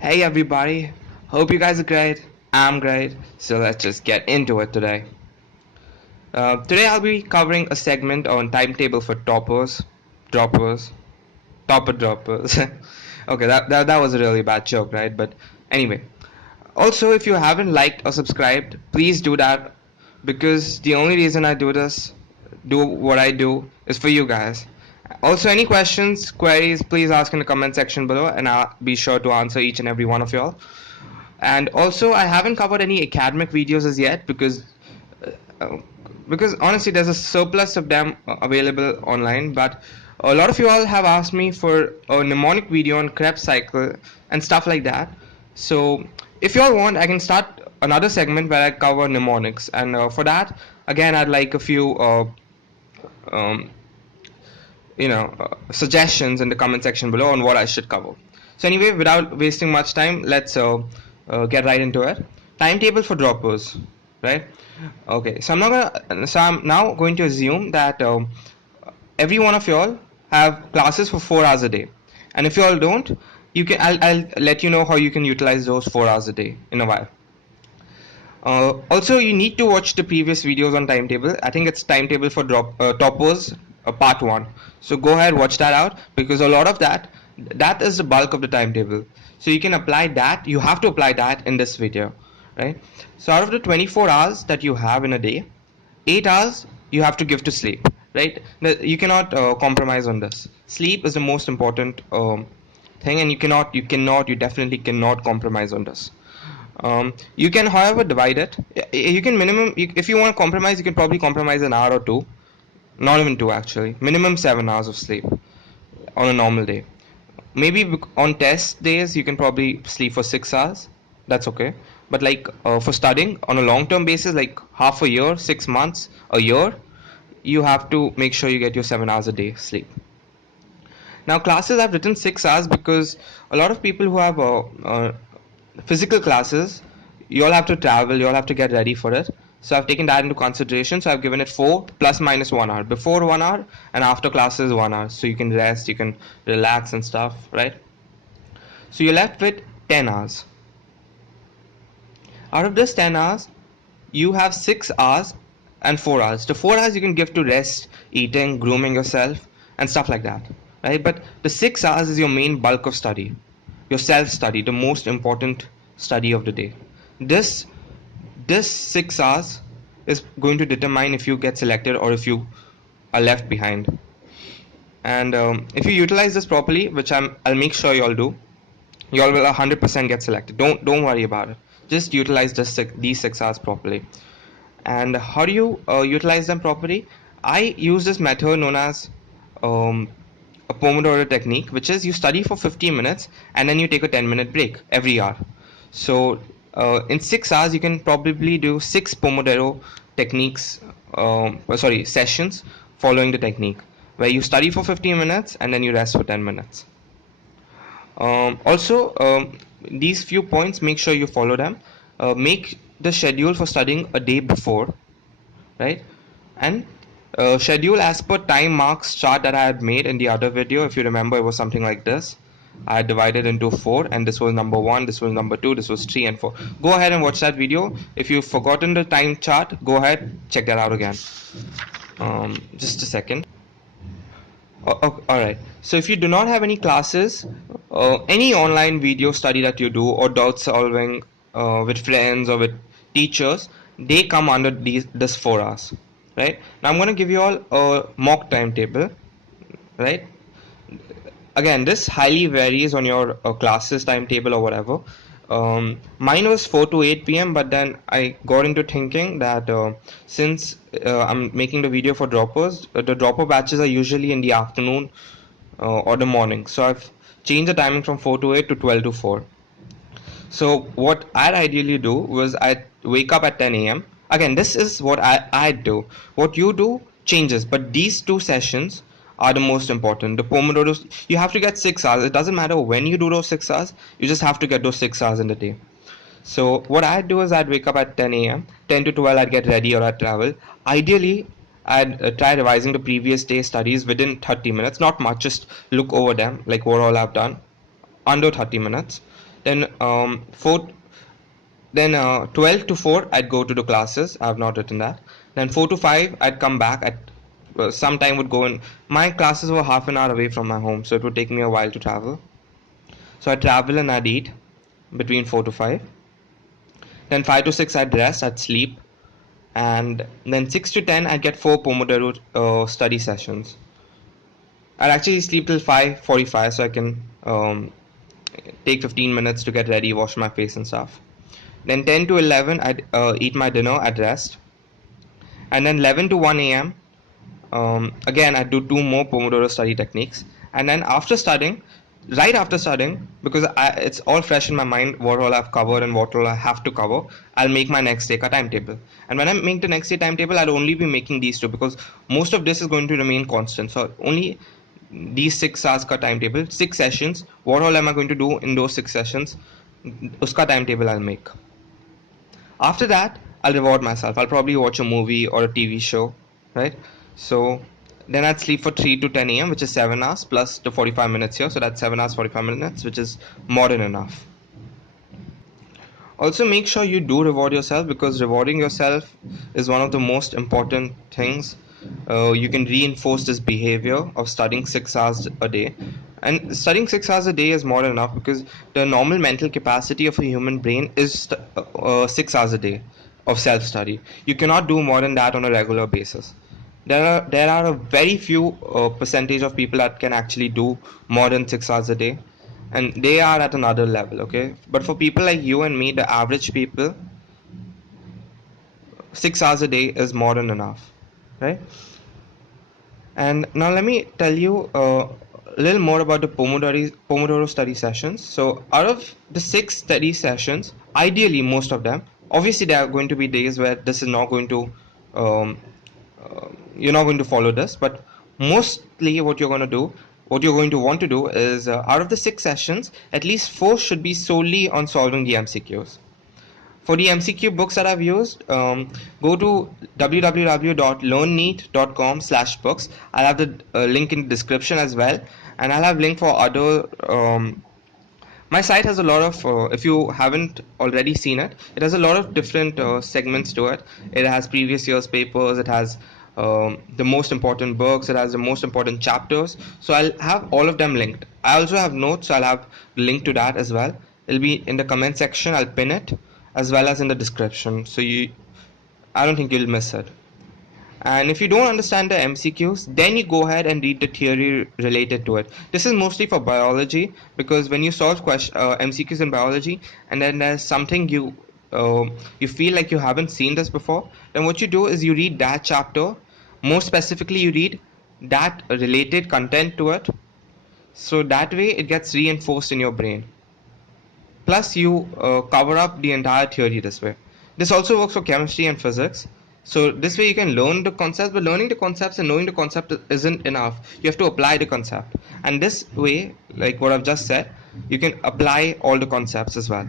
Hey everybody, hope you guys are great. I'm great, so let's just get into it today. Today I'll be covering a segment on timetable for toppers, droppers, topper droppers. Okay, that was a really bad joke, right? But anyway, also if you haven't liked or subscribed, please do that because the only reason I do what I do, is for you guys. Also, any questions, queries, please ask in the comment section below, and I'll be sure to answer each and every one of y'all. And also, I haven't covered any academic videos as yet uh, because honestly there's a surplus of them available online, but a lot of you all have asked me for a mnemonic video on Krebs cycle and stuff like that. So if you all want, I can start another segment where I cover mnemonics, and for that again I'd like a few um, suggestions in the comment section below on what I should cover. So anyway, without wasting much time, let's get right into it. Timetable for droppers, right? Okay, so I'm now going to assume that every one of y'all have classes for 4 hours a day, and if you all don't, I'll let you know how you can utilize those 4 hours a day in a while. Also, you need to watch the previous videos on timetable. I think it's timetable for toppers, part 1. So go ahead, watch that out, because a lot of that is the bulk of the timetable. So you can apply that. You have to apply that in this video, right? So out of the 24 hours that you have in a day, 8 hours you have to give to sleep, right? You cannot compromise on this. Sleep is the most important thing, and you definitely cannot compromise on this. You can, however, divide it. You can if you want to compromise, you can probably compromise an hour or two. Not even two, actually. Minimum 7 hours of sleep on a normal day. Maybe on test days, you can probably sleep for 6 hours. That's okay. But like for studying on a long-term basis, like half a year, 6 months, a year, you have to make sure you get your 7 hours a day sleep. Now, classes I've written 6 hours because a lot of people who have physical classes, you all have to travel, you all have to get ready for it. So I've taken that into consideration. So I've given it 4 plus minus 1 hour. Before 1 hour and after classes 1 hour. So you can rest, you can relax and stuff, right? So you're left with 10 hours. Out of this 10 hours, you have 6 hours and 4 hours. The 4 hours you can give to rest, eating, grooming yourself, and stuff like that, right? But the 6 hours is your main bulk of study, your self-study, the most important study of the day. This 6 hours is going to determine if you get selected or if you are left behind. And if you utilize this properly, which I'll make sure you all do, you all will 100% get selected. Don't worry about it. Just utilize these 6 hours properly. And how do you utilize them properly? I use this method known as a Pomodoro technique, which is you study for 15 minutes and then you take a 10-minute break every hour. So in 6 hours, you can probably do 6 Pomodoro techniques, sessions following the technique, where you study for 15 minutes and then you rest for 10 minutes. These few points, make sure you follow them. Make the schedule for studying a day before, right? And schedule as per time marks chart that I had made in the other video. If you remember, it was something like this. I divided into 4, and this was number 1, this was number 2, this was 3 and 4. Go ahead and watch that video. If you've forgotten the time chart, go ahead, check that out again. Just a second. Alright, so if you do not have any classes, any online video study that you do or doubt solving with friends or with teachers, they come under this 4 hours, right? Now I'm going to give you all a mock timetable, right? Again, this highly varies on your classes timetable or whatever. Mine was 4 to 8 p.m. but then I got into thinking that since I'm making the video for droppers, the dropper batches are usually in the afternoon or the morning. So I've changed the timing from 4 to 8 to 12 to 4. So what I'd ideally do was I'd wake up at 10 a.m. Again, this is what I do. What you do changes, but these 2 sessions are the most important. The Pomodoros, you have to get 6 hours. It doesn't matter when you do those 6 hours, you just have to get those 6 hours in the day. So what I'd do is I'd wake up at 10 a.m. 10 to 12 I'd get ready or I'd travel. Ideally, I'd try revising the previous day's studies within 30 minutes. Not much, just look over them, like what all I've done, under 30 minutes. Then 12 to 4 I'd go to the classes. I have not written that. Then 4 to 5 I'd come back. At some time would go in. My classes were half an hour away from my home, so it would take me a while to travel. So I'd travel and I'd eat between 4 to 5. Then 5 to 6 I'd rest, I'd sleep. And then 6 to 10 I'd get 4 Pomodoro study sessions. I'd actually sleep till 5:45 so I can take 15 minutes to get ready, wash my face and stuff. Then 10 to 11 I'd eat my dinner, I'd rest. And then 11 to 1 a.m. Again I'd do 2 more Pomodoro study techniques. And then after studying, right after studying, because it's all fresh in my mind what all I've covered and what all I have to cover, I'll make my next day timetable. And when I make the next day timetable, I'll only be making these two because most of this is going to remain constant. So only these 6 hours ka timetable, 6 sessions, what all am I going to do in those 6 sessions, uska timetable I'll make. After that, I'll reward myself. I'll probably watch a movie or a TV show, right? So then I'd sleep for 3 to 10 a.m., which is 7 hours plus the 45 minutes here. So that's 7 hours 45 minutes, which is more than enough. Also make sure you do reward yourself, because rewarding yourself is one of the most important things. You can reinforce this behavior of studying 6 hours a day. And studying 6 hours a day is more than enough, because the normal mental capacity of a human brain is 6 hours a day of self-study. You cannot do more than that on a regular basis. There are a very few percentage of people that can actually do more than 6 hours a day, and they are at another level, okay? But for people like you and me, the average people, 6 hours a day is more than enough, right? And now let me tell you a little more about the Pomodoro study sessions. So out of the 6 study sessions, ideally most of them, obviously there are going to be days where this is not going to you're not going to follow this, but mostly what you're going to want to do is out of the 6 sessions, at least 4 should be solely on solving the MCQs. For the MCQ books that I've used, go to www.learnneet.com/books. I'll have the link in the description as well, and I'll have link for other. My site has a lot of, if you haven't already seen it, it has a lot of different segments to it. It has previous year's papers, it has the most important books, it has the most important chapters. So I'll have all of them linked. I also have notes, so I'll have the link to that as well. It'll be in the comment section, I'll pin it, as well as in the description. So I don't think you'll miss it. And if you don't understand the MCQs, then you go ahead and read the theory related to it. This is mostly for biology, because when you solve MCQs in biology, and then there's something you feel like you haven't seen this before, then what you do is you read that chapter. More specifically, you read that related content to it. So that way it gets reinforced in your brain. Plus you cover up the entire theory this way. This also works for chemistry and physics. So this way you can learn the concepts, but learning the concepts and knowing the concept isn't enough. You have to apply the concept. And this way, like what I've just said, you can apply all the concepts as well.